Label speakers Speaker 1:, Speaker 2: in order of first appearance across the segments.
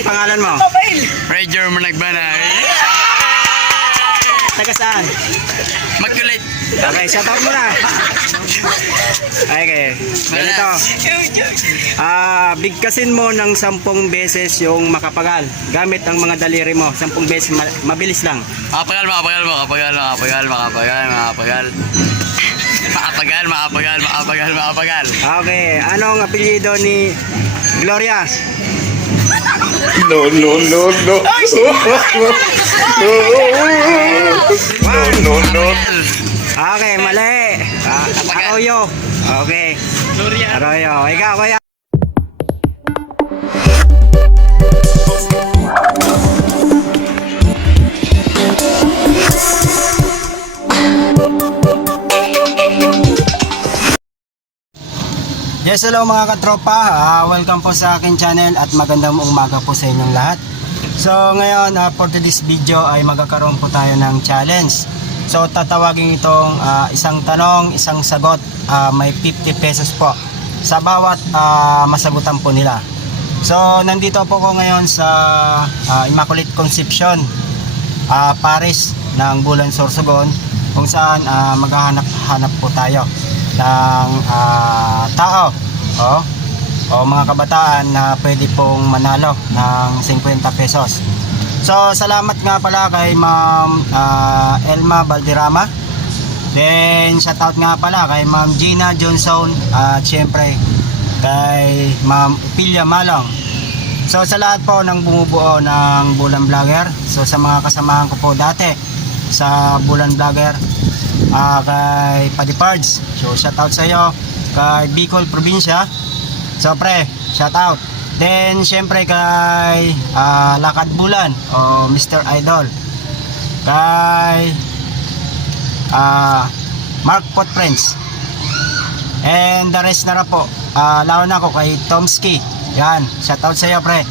Speaker 1: Anong pangalan mo?
Speaker 2: Ranger mo nagbanay.
Speaker 1: Taga saan?
Speaker 2: Magkulit.
Speaker 1: Okay, shout out mo na. Okay, ganito. Ah, bigkasin mo ng sampung beses yung makapagal gamit ang mga daliri mo. Sampung beses, ma- mabilis lang.
Speaker 2: Makapagal, makapagal, makapagal, makapagal, makapagal, makapagal. Makapagal, makapagal, makapagal, makapagal.
Speaker 1: Okay, anong apelyido ni Gloria?
Speaker 3: No, no, no, no. No, no, no.
Speaker 1: Okay, mali. Ah, Arroyo. Okay. Arroyo. Ikaw, kuya. Yes, hello mga katropa. Ah, welcome po sa akin channel at magandang umaga po sa inyong lahat. So ngayon ah, for today's video ay magkakaroon po tayo ng challenge. So tatawagin itong ah, isang tanong, isang sagot, ah, may 50 pesos po sa bawat ah, masagutan po nila. So nandito po ko ngayon sa ah, Immaculate Conception, ah, Paris ng Bulan Sorsogon kung saan ah, maghahanap-hanap po tayo ng ah, tao o, o mga kabataan na pwede pong manalo ng 50 pesos. So salamat nga pala kay Ma'am ah, Elma Valderrama. Then shoutout nga pala kay Ma'am Gina Johnson at syempre kay Ma'am Pilia Malong. So sa lahat po ng bumubuo ng Bulan Vlogger, so sa mga kasamahan ko po dati sa Bulan Vlogger, ah kay Paddy Pards, so shout out sa iyo, kay Bicol Probinsya, so pre, shout out. Then syempre kay ah, Lakad Bulan o Mr. Idol, kay ah, Mark Pot Friends, and the rest na ra po, ah lalo na ako kay Tomski, yan, shout out sa iyo pre.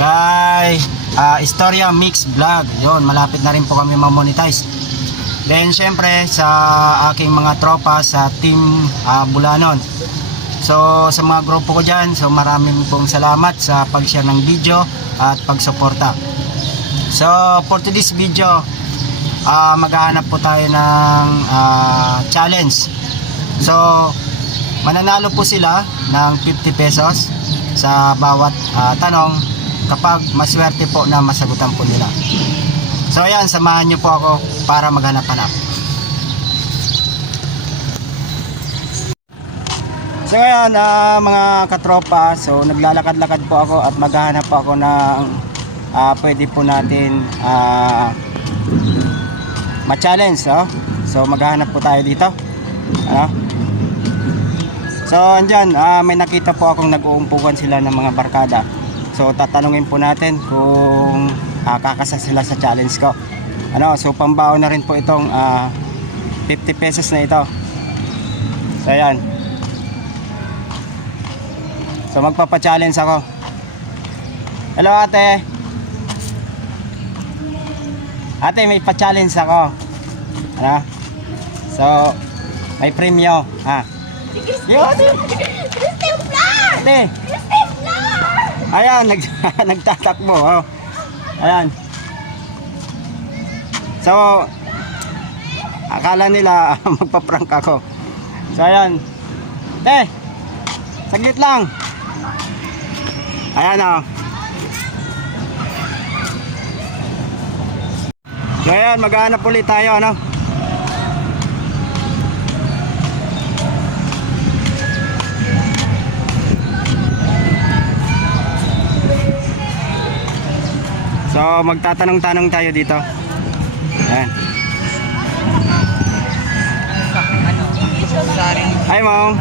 Speaker 1: Kay ah, Istorya Mix Vlog, yon malapit na rin po kami ma-monetize. Then syempre sa aking mga tropa sa Team ah, Bulanon. So sa mga grupo ko dyan, so maraming pong salamat sa pag-share ng video at pagsuporta. So for today's video, ah maghahanap po tayo ng ah, challenge. So mananalo po sila ng 50 pesos sa bawat ah, tanong kapag maswerte po na masagutan po nila. So ayan, samahan niyo po ako para maghanap-hanap. So ngayon, ah, mga katropa, so naglalakad-lakad po ako at maghahanap po ako ng ah, pwede po natin ah, ma-challenge. Oh. So maghahanap po tayo dito. Ano? So andyan, ah, may nakita po akong nag-uumpukan sila ng mga barkada. So tatanungin po natin kung ah, kakasa sila sa challenge ko. Ano, so pambaon na rin po itong ah, 50 pesos na ito. So ayan. So magpapa-challenge ako. Hello ate. Ate, may pa-challenge ako. Ano? So, may premyo. Ha? Yo, ate. Ate. Ayan, nag, nagtatakbo. Oh. Ayan. So, akala nila magpa-prank ako. So, ayan. Te, saglit lang. Ayan oh. So, ayan, maghanap ulit tayo, ano? So, magtatanong-tanong tayo dito. Ayan. Hi, ma'am.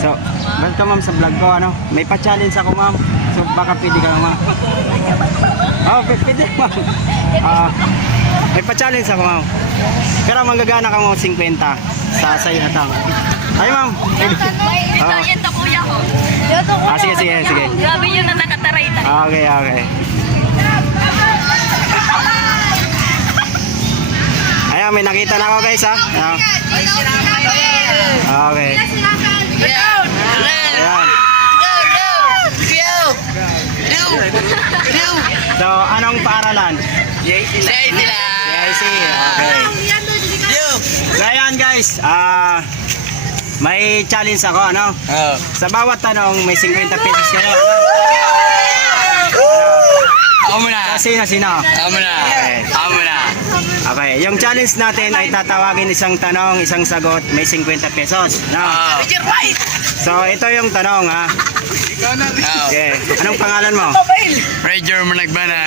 Speaker 1: So, welcome ma'am sa vlog ko, ano? May pa-challenge ako, ma'am. So, baka pwede ka, ma'am. Oh, pwede, ma'am. Ah, may pa-challenge ako, ma'am. Pero manggagana ka mo 50 sa sayo na tao. Hi, ma'am. Pwede. Oo.
Speaker 4: Yan to kuya ko.
Speaker 1: Ah, sige, sige, sige.
Speaker 4: Grabe yun na nakataray tayo.
Speaker 1: Okay, okay. Ayan, may nakita na ako guys ha. Ayan. Okay. Ayan. So, anong paaralan?
Speaker 2: Say sila.
Speaker 1: CIC. Okay. So, ayan guys. Ah, may challenge ako, ano?
Speaker 2: Oh.
Speaker 1: Sa bawat tanong, may 50 pesos kayo.
Speaker 2: Ako muna.
Speaker 1: Sino, sino?
Speaker 2: Ako muna. Ako muna.
Speaker 1: Okay, yung challenge natin ay tatawagin isang tanong, isang sagot, may 50 pesos. No?
Speaker 2: Oh.
Speaker 1: So, ito yung tanong, ha?
Speaker 2: Oh.
Speaker 1: Okay, anong pangalan mo?
Speaker 2: Ranger mo nagbana.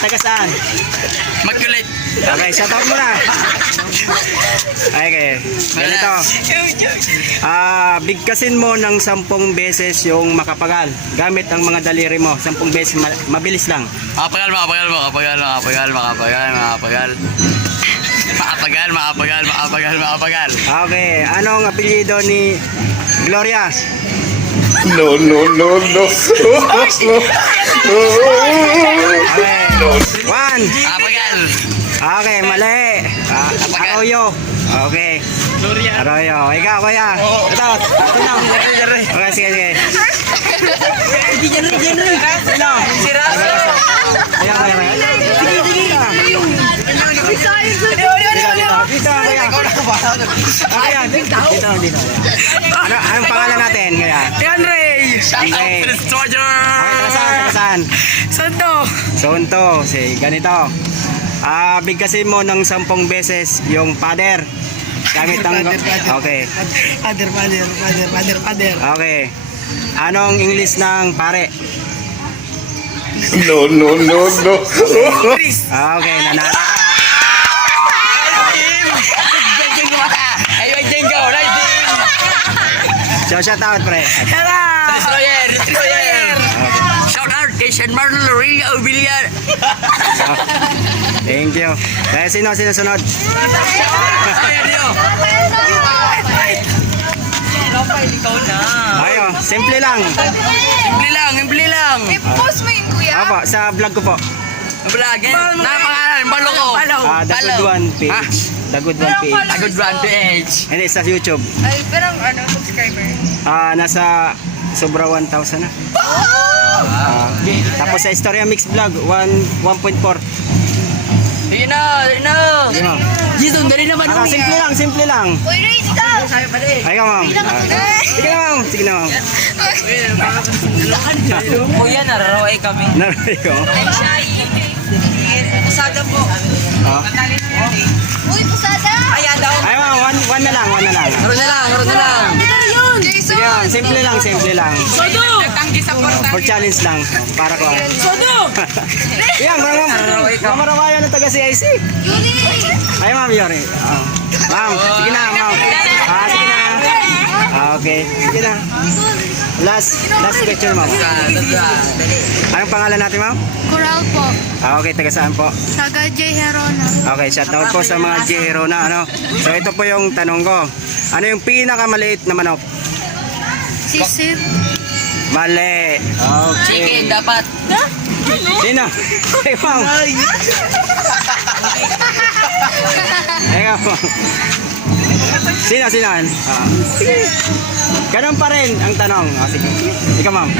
Speaker 1: Taga saan?
Speaker 2: Magkulit.
Speaker 1: Okay, shout out mo na. Okay, ganito. Ah, bigkasin mo ng 10 beses yung makapagal. Gamit ang mga daliri mo. 10 beses, ma- mabilis lang.
Speaker 2: Makapagal, makapagal, makapagal, makapagal, makapagal, makapagal. Makapagal, makapagal, makapagal, makapagal.
Speaker 1: Okay, anong apelyido ni Gloria?
Speaker 3: No, no, no, no.
Speaker 1: Okay. One. Okay, mali. Ah, Arroyo. Okay. Arroyo. Ikaw, kuya. Ito. Sino? Okay, sige, sige. Sino? Ayan, kuya, kuya. Sige, sige. Dito, kuya. Ayan, dito, dito. Ano, anong pangalan natin, kuya?
Speaker 2: Ray! Shout out
Speaker 1: Okay. taga saan, taga saan?
Speaker 2: Santo!
Speaker 1: Sonto, si ganito. Ah, bigkasin mo ng sampung beses yung pader. Gamit ang Okay.
Speaker 5: Father, father, father, father, father.
Speaker 1: Okay. Anong English ng pare?
Speaker 3: No, no, no, no.
Speaker 1: Ah, Okay, nanalo ka.
Speaker 2: Ay, ay, Jengo! Right
Speaker 1: So, shout out, pre.
Speaker 2: Destroyer! Destroyer! San Marlon Lorilla Villar!
Speaker 1: Thank you. Eh, sino, sino sunod?
Speaker 2: Destroyer niyo! Ikaw na!
Speaker 1: Ayo, simple lang.
Speaker 2: Simple lang, simple lang!
Speaker 4: I-post mo yun, kuya.
Speaker 1: Opo, sa vlog ko po.
Speaker 2: Vlog, eh? Napangalan, balo ko!
Speaker 1: Ah, The Good One page. The Good One page.
Speaker 2: A good one PH!
Speaker 1: Hindi, sa YouTube.
Speaker 4: Ay, pero ano, subscriber.
Speaker 1: Ah, nasa sobra 1,000 na. Ah, tapos sa Historia Mix Vlog, 1 1.4.
Speaker 2: Sige na! Sige na!
Speaker 1: Ma'am.
Speaker 2: Jason, dali naman!
Speaker 1: Ah, simple lang, simple lang.
Speaker 4: Uy, Ray, ikaw!
Speaker 1: Ay, ka, ma'am. Ah, Sige na, ma'am. Sige na, ma'am.
Speaker 5: Kuya, nararaway kami.
Speaker 1: Naroy ko.
Speaker 4: Ay, shy.
Speaker 5: Usada po.
Speaker 1: Oh.
Speaker 4: Uy, pusada!
Speaker 5: Kaya daw.
Speaker 1: Ay, ma'am. One, one na lang, one na lang.
Speaker 2: Haro na lang, haro na lang!
Speaker 4: Jason!
Speaker 1: Sige, ma'am. Simple lang, simple lang.
Speaker 5: Sodo! Porta.
Speaker 1: For challenge lang. Para ko.
Speaker 5: Sodo!
Speaker 1: Yan, ma'am. Ma'am, marawayan na taga CIC. Ay, ma'am, Yori. Oh. Ma'am, sige na, ma'am. Ah, sige na. Ah, okay. Sige na. Last, last question, ma'am. Anong pangalan natin, ma'am?
Speaker 4: Coral po.
Speaker 1: Ah, okay, taga saan po?
Speaker 4: Saga J. Herona.
Speaker 1: Okay, shout out po sa mga Jero na ano. So ito po yung tanong ko. Ano yung pinakamaliit na manok?
Speaker 4: Sisip.
Speaker 1: Mali.
Speaker 2: Chicken,
Speaker 1: Okay.
Speaker 2: dapat!
Speaker 1: Sino? Ikaw. Ikaw. Sino, sino? Ah, sige. Ganun pa rin ang tanong. Ah, sige. Ikaw, ma'am.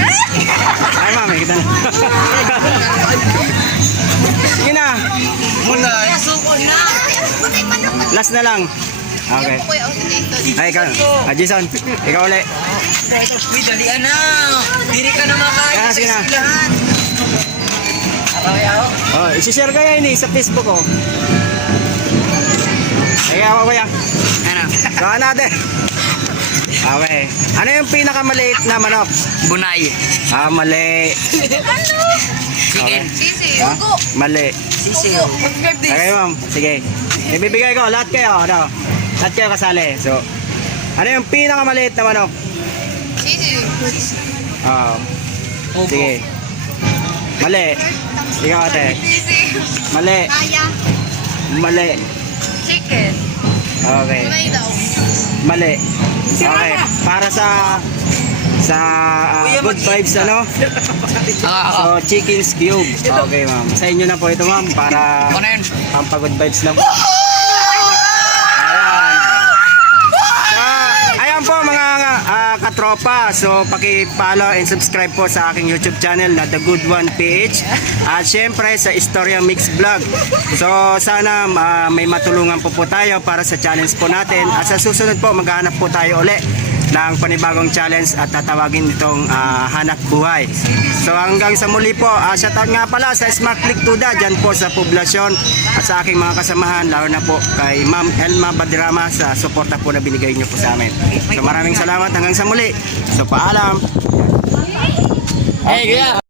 Speaker 1: Ay, ma'am. Kita na. sige na.
Speaker 5: Suko na.
Speaker 1: Last na lang. Okay.
Speaker 4: Oh.
Speaker 1: Ay, ikaw. Ah, Jason. Ikaw ulit.
Speaker 5: Uy, dalian na. Diri ka na makain.
Speaker 1: Ah, sige na. Oh, isi-share kaya ini sa Facebook ko. Ay, ako kuya.
Speaker 2: Ano?
Speaker 1: Ano natin? Okay. Ano yung pinakamaliit na manok?
Speaker 2: Bunay.
Speaker 1: Ah, mali.
Speaker 2: Chicken.
Speaker 4: Sisi, ugo.
Speaker 1: Mali.
Speaker 5: Sisiyo.
Speaker 1: Okay, ma'am. Sige. Ibibigay ko. Lahat kayo. Ano? Lahat kayo kasali. So, ano yung pinakamaliit na manok?
Speaker 4: Sisi.
Speaker 1: Ah, sige. Mali. Ikaw ate. Mali.
Speaker 4: Kaya.
Speaker 1: Mali.
Speaker 4: Chicken.
Speaker 1: Okay.
Speaker 4: Kulay daw.
Speaker 1: Mali. Okay. Para sa sa ah, good vibes ano?
Speaker 2: Ako.
Speaker 1: So chicken's cube. Okay, ma'am. Sa inyo na po ito, ma'am, para pampagod vibes lang po. Ayan. So, ayan po mga ah, katro tropa. So, paki-follow and subscribe po sa aking YouTube channel na The Good One PH. At syempre sa Istorya Mix Vlog. So, sana ah, may matulungan po po tayo para sa challenge po natin. At sa susunod po, maghahanap po tayo uli ng panibagong challenge at tatawagin itong ah, hanap buhay. So hanggang sa muli po, uh, shoutout nga pala sa Smart Click Tuda dyan po sa poblasyon at sa aking mga kasamahan, lalo na po kay Ma'am Elma Badrama sa suporta po na binigay niyo po sa amin. So maraming salamat hanggang sa muli. So paalam.
Speaker 2: Hey, kuya!